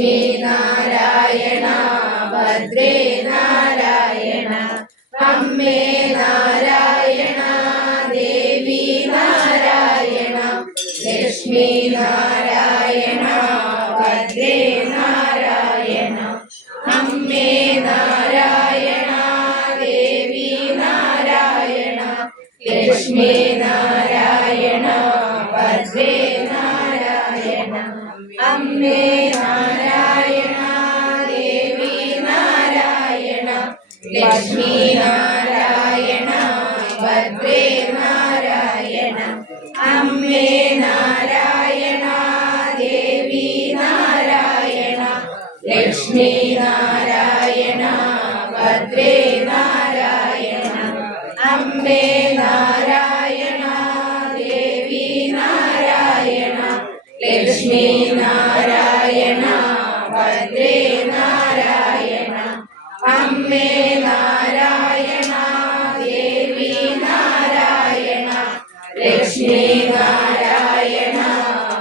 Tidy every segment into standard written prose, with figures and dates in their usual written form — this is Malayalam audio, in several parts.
ലക്ഷ്മി നാരായണ ഭദ്രേ നാരായണ അമ്മേ നാരായണ ദേവി നാരായണ ലക്ഷ്മി നാരായണ ഭദ്രേ നാരായണ അമ്മേ നാരായണ ദേവി നാരായണ ലക്ഷ്മി നാരായണ ഭദ്രേ നാരായണ അമ്മേ നാരായണ ദേവി നാരായണ ലക്ഷ്മി നാരായണ ഭദ്രേ നാരായണ അമ്മേ നാരായണ ദേവി നാരായണ ലക്ഷ്മി നാരായണ ഭദ്രേ നാരായണ അമ്മേ നാരായണ ദേവി നാരായണ ലക്ഷ്മി നാരായണ ഭദ്രേ നാരായണ അമ്മേ നാരായണ ദേവി നാരായണ ലക്ഷ്മി നാരായണ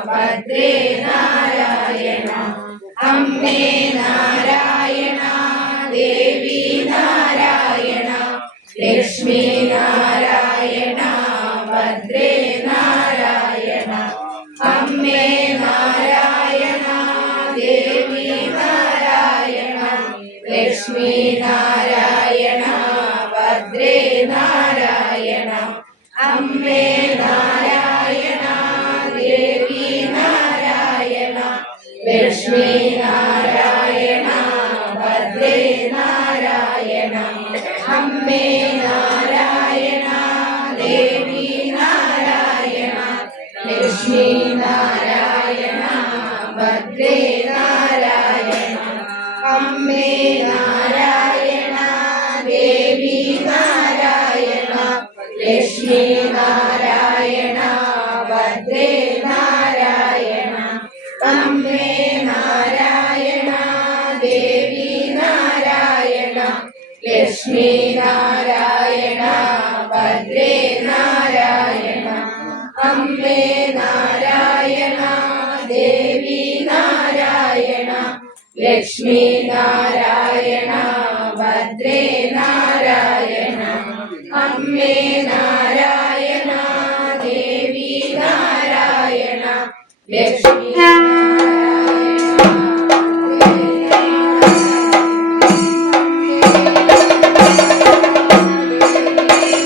ഭദ്രേ നാരായണ അമ്മേ നാരായണ ദേവി നാരായണ ലക്ഷ്മി നാരായണ ഭദ്രേ നാരായണ അമ്മേ നാരായണ ദേവി നാരായണ ലക്ഷ്മി നാരായണ ഭദ്രേ നാരായണ അമ്മേ നാരായണ ദേവി നാരായണ ലക്ഷ്മി നാരായണ ഭദ്രേ നാരായണ അമ്മേ നാരായണ ദേവി നാരായണ ലക്ഷ്മി നാരായണ ഭദ്രേ നാരായണ അമ്മേ നാരായണ ദേവി നാരായണ ലക്ഷ്മി നാരായണ ഭദ്രേ നാരായണ അമ്മേ നാരായണ ദേവി നാരായണ ലക്ഷ്മി നാരായണ ഭദ്രേ നാരായണ അമ്മേ നാരായണ ദേവി നാരായണ ലക്ഷ്മി നാരായണ ഭദ്രേ നാരായണ അമ്മേ നാരായണ